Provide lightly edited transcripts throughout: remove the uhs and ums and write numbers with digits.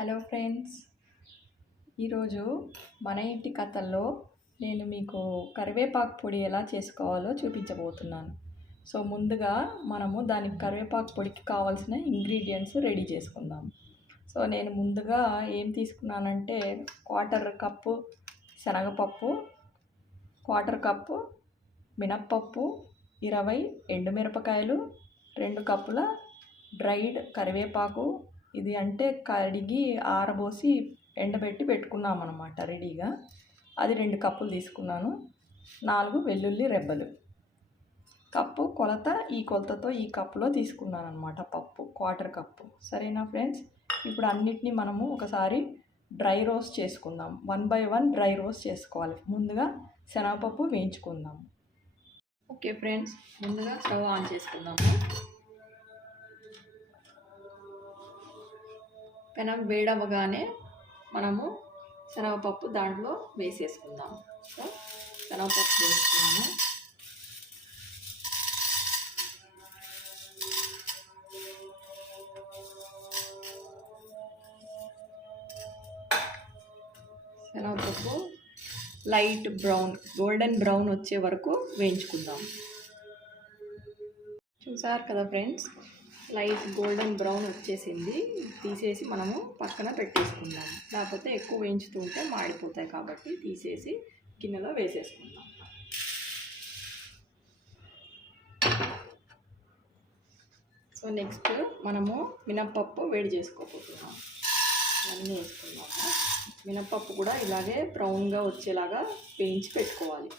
Hello friends, ఈరోజు మన ఇంటి కథల్లో నేను మీకు కరివేపాకు పొడి ఎలా చేసుకోవాలో చూపించబోతున్నాను. సో ముందుగా మనము దానికి కరివేపాకు పొడికి కావాల్సిన ఇంగ్రీడియంట్స్ రెడీ చేసుకుందాం. సో నేను ముందుగా ఏం తీసుకున్నానంటే 1/4 కప్పు శనగపప్పు, 1/4 కప్పు మినప్పప్పు, 20 ఎండుమిరపకాయలు, 2 కప్పుల డ్రైడ్ కరివేపాకు. ఇది అంటే కడిగి ఆరబోసి ఎండబెట్టి పెట్టుకున్నామన్నమాట రెడీగా. అది 2 కప్పులు తీసుకున్నాను. 4 వెల్లుల్లి రెబ్బలు. కప్పు కొలత ఈ కొలతతో ఈ కప్పులో తీసుకున్నాను అనమాట పప్పు 1/4 కప్పు. సరేనా ఫ్రెండ్స్? ఇప్పుడు అన్నిటినీ మనము ఒకసారి డ్రై రోస్ట్ చేసుకుందాం. 1 by 1 డ్రై రోస్ట్ చేసుకోవాలి. ముందుగా శనగపప్పు వేయించుకుందాం. ఓకే ఫ్రెండ్స్, ముందుగా స్టవ్ ఆన్ చేసుకుందాము. పెనం వేడవగానే మనము శనగపప్పు దాంట్లో వేసేసుకుందాము. సో శనగపప్పు వేసుకున్నాము. శనగపప్పు లైట్ బ్రౌన్, గోల్డెన్ బ్రౌన్ వచ్చే వరకు వేయించుకుందాం. చూసారు కదా ఫ్రెండ్స్, లైట్ గోల్డెన్ బ్రౌన్ వచ్చేసింది. తీసేసి మనము పక్కన పెట్టేసుకుందాం. లేకపోతే ఎక్కువ వేయించుతూ ఉంటే మాడిపోతాయి కాబట్టి తీసేసి గిన్నెలో వేసేసుకుందాం. సో నెక్స్ట్ మనము మినప్పప్పు వేడి చేసుకోబోతున్నాం. ఇవన్నీ వేసుకుందాము. మినప్పప్పు కూడా ఇలాగే బ్రౌన్గా వచ్చేలాగా వేయించి పెట్టుకోవాలి.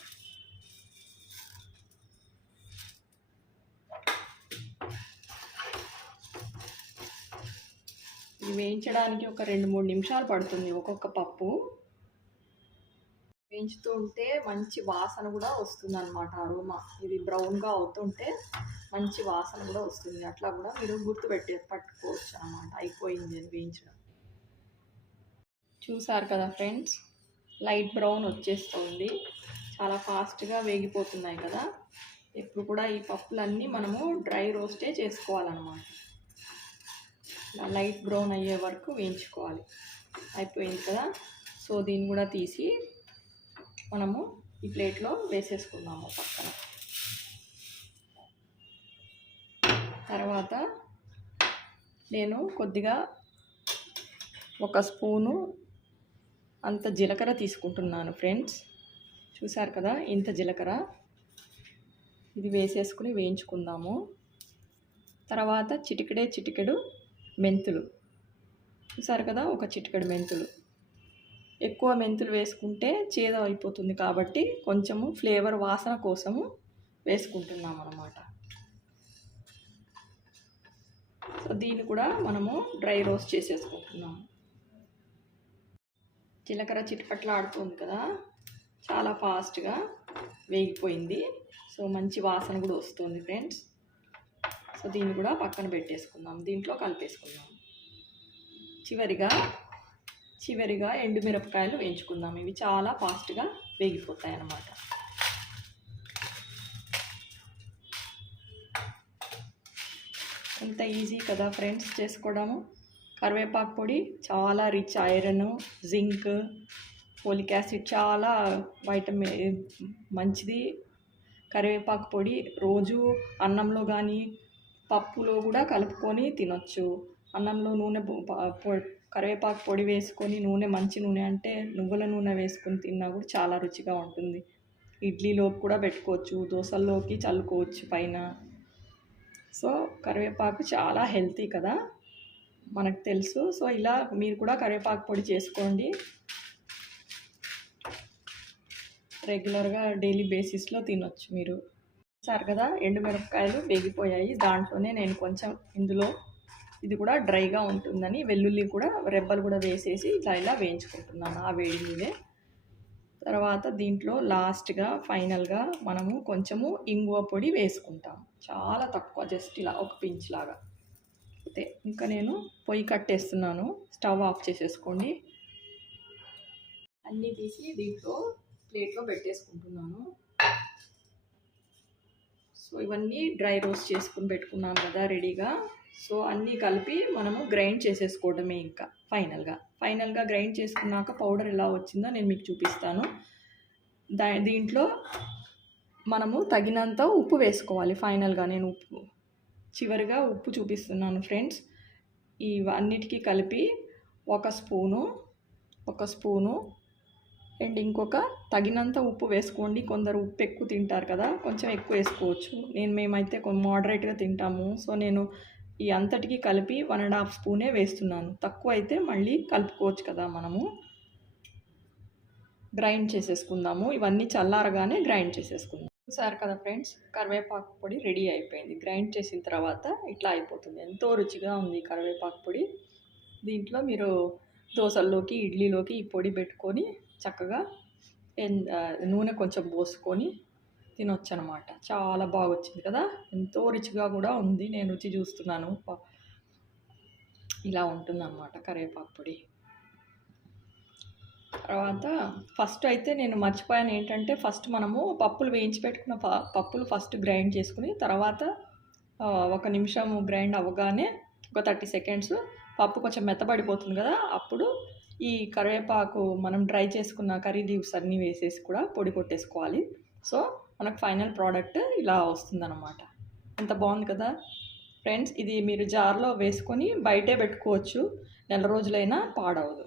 ఇది వేయించడానికి ఒక 2-3 నిమిషాలు పడుతుంది ఒక్కొక్క పప్పు. వేయించుతూ ఉంటే మంచి వాసన కూడా వస్తుంది అన్నమాట. అరోమా ఇది బ్రౌన్గా అవుతుంటే మంచి వాసన కూడా వస్తుంది. అట్లా కూడా మీరు పట్టుకోవచ్చు అన్నమాట. అయిపోయింది అది వేయించడం. చూసారు కదా ఫ్రెండ్స్, లైట్ బ్రౌన్ వచ్చేస్తుంది. చాలా ఫాస్ట్గా వేగిపోతున్నాయి కదా. ఎప్పుడు కూడా ఈ పప్పులన్నీ మనము డ్రై రోస్టే చేసుకోవాలన్నమాట. లైట్ బ్రౌన్ అయ్యే వరకు వేయించుకోవాలి. అయిపోయింది కదా. సో దీన్ని కూడా తీసి మనము ఈ ప్లేట్లో వేసేసుకుందాము పక్కన. తర్వాత నేను కొద్దిగా 1 స్పూను అంత జీలకర్ర తీసుకుంటున్నాను ఫ్రెండ్స్. చూసారు కదా, ఇంత జీలకర్ర ఇది వేసేసుకుని వేయించుకుందాము. తర్వాత చిటికెడు మెంతులు. చూసారు కదా, 1 చిటికెడు మెంతులు. ఎక్కువ మెంతులు వేసుకుంటే చేదు అయిపోతుంది కాబట్టి కొంచెము ఫ్లేవర్ వాసన కోసము వేసుకుంటున్నాం అన్నమాట. సో దీన్ని కూడా మనము డ్రై రోస్ట్ చేసేసుకుంటున్నాము. జీలకర్ర చిటపట్లా ఆడుతుంది కదా, చాలా ఫాస్ట్గా వేగిపోయింది. సో మంచి వాసన కూడా వస్తుంది ఫ్రెండ్స్. సో దీన్ని కూడా పక్కన పెట్టేసుకుందాం. దీంట్లో కలిపేసుకుందాం. చివరిగా ఎండుమిరపకాయలు వేయించుకుందాం. ఇవి చాలా ఫాస్ట్గా వేగిపోతాయి అన్నమాట. ఎంత ఈజీ కదా ఫ్రెండ్స్ చేసుకోవడము. కరివేపాకు పొడి చాలా rich iron, zinc, folic acid, చాలా వైటమిన్ మంచిది. కరివేపాకు పొడి రోజు అన్నంలో కానీ పప్పులో కూడా కలుపుకొని తినొచ్చు. అన్నంలో కరివేపాకు పొడి వేసుకొని మంచి నూనె అంటే నువ్వుల నూనె వేసుకొని తిన్నా కూడా చాలా రుచిగా ఉంటుంది. ఇడ్లీలోకి కూడా పెట్టుకోవచ్చు, దోశల్లోకి చల్లుకోవచ్చు పైన. సో కరివేపాకు చాలా హెల్తీ కదా, మనకు తెలుసు. సో ఇలా మీరు కూడా కరివేపాకు పొడి చేసుకోండి. రెగ్యులర్గా డైలీ బేసిస్లో తినొచ్చు మీరు. చూసారు కదా, ఎండుమిరపకాయలు వేగిపోయాయి. దాంట్లోనే నేను కొంచెం ఇందులో ఇది కూడా డ్రైగా ఉంటుందని వెల్లుల్లి కూడా రెబ్బలు కూడా వేసేసి ఇలా వేయించుకుంటున్నాను ఆ వేడి మీదే. తర్వాత దీంట్లో లాస్ట్గా ఫైనల్గా మనము కొంచెము ఇంగువ పొడి వేసుకుంటాం. చాలా తక్కువ, జస్ట్ ఇలా 1 పించ్ లాగా. అయితే ఇంకా నేను పొయ్యి కట్టేస్తున్నాను. స్టవ్ ఆఫ్ చేసేసుకోండి. అన్నీ తీసి దీంట్లో ప్లేట్లో పెట్టేసుకుంటున్నాను. సో ఇవన్నీ డ్రై రోస్ట్ చేసుకుని పెట్టుకున్నాను కదా రెడీగా. సో అన్నీ కలిపి మనము గ్రైండ్ చేసేసుకోవడమే ఇంకా ఫైనల్గా గ్రైండ్ చేసుకున్నాక పౌడర్ ఎలా వచ్చిందో నేను మీకు చూపిస్తాను. దీంట్లో మనము తగినంత ఉప్పు వేసుకోవాలి. ఫైనల్గా నేను చివరిగా ఉప్పు చూపిస్తున్నాను ఫ్రెండ్స్. ఇవన్నిటికీ కలిపి ఒక స్పూను అండ్ ఇంకొక తగినంత ఉప్పు వేసుకోండి. కొందరు ఉప్పు ఎక్కువ తింటారు కదా, కొంచెం ఎక్కువ వేసుకోవచ్చు. మేమైతే మోడరేట్గా తింటాము. సో నేను ఈ అంతటికి కలిపి 1.5 స్పూనే వేస్తున్నాను. తక్కువ అయితే మళ్ళీ కలుపుకోవచ్చు కదా మనము. గ్రైండ్ చేసేసుకుందాము. ఇవన్నీ చల్లారగానే గ్రైండ్ చేసేసుకుందాం. చూసారు కదా ఫ్రెండ్స్, కరివేపాకు పొడి రెడీ అయిపోయింది. గ్రైండ్ చేసిన తర్వాత ఇట్లా అయిపోతుంది. ఎంతో రుచిగా ఉంది కరివేపాకు పొడి. దీంట్లో మీరు దోశల్లోకి, ఇడ్లీలోకి ఈ పొడి పెట్టుకొని చక్కగా నూనె కొంచెం పోసుకొని తినొచ్చు అనమాట. చాలా బాగా వచ్చింది కదా, ఎంతో రుచిగా కూడా ఉంది. నేను రుచి చూస్తున్నాను. ఇలా ఉంటుందన్నమాట కరివేపాకు పొడి. తర్వాత ఫస్ట్ అయితే నేను మర్చిపోయాను ఏంటంటే, ఫస్ట్ మనము పప్పులు వేయించి పెట్టుకున్న పప్పులు ఫస్ట్ గ్రైండ్ చేసుకుని తర్వాత 1 నిమిషం గ్రైండ్ అవ్వగానే ఒక 30 సెకండ్స్ పప్పు కొంచెం మెత్తబడిపోతుంది కదా, అప్పుడు ఈ కరివేపాకు మనం డ్రై చేసుకున్న కర్రీ లీవ్స్ అన్నీ వేసేసి కూడా పొడి కొట్టేసుకోవాలి. సో మనకు ఫైనల్ ప్రోడక్ట్ ఇలా వస్తుందన్నమాట. ఎంత బాగుంది కదా ఫ్రెండ్స్. ఇది మీరు జార్లో వేసుకొని బయటే పెట్టుకోవచ్చు. నెల రోజులైనా పాడవదు,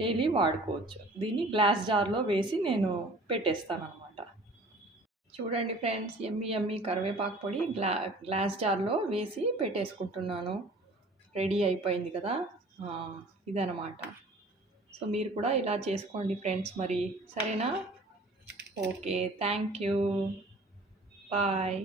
డైలీ వాడుకోవచ్చు. దీన్ని గ్లాస్ జార్లో వేసి నేను పెట్టేస్తాను అనమాట. చూడండి ఫ్రెండ్స్, ఎమ్మి కరివేపాకు పొడి గ్లాస్ జార్లో వేసి పెట్టేసుకుంటున్నాను. రెడీ అయిపోయింది కదా, ఇదనమాట. సో మీరు కూడా ఇలా చేసుకోండి ఫ్రెండ్స్. మరి సరేనా? Okay, thank you, bye.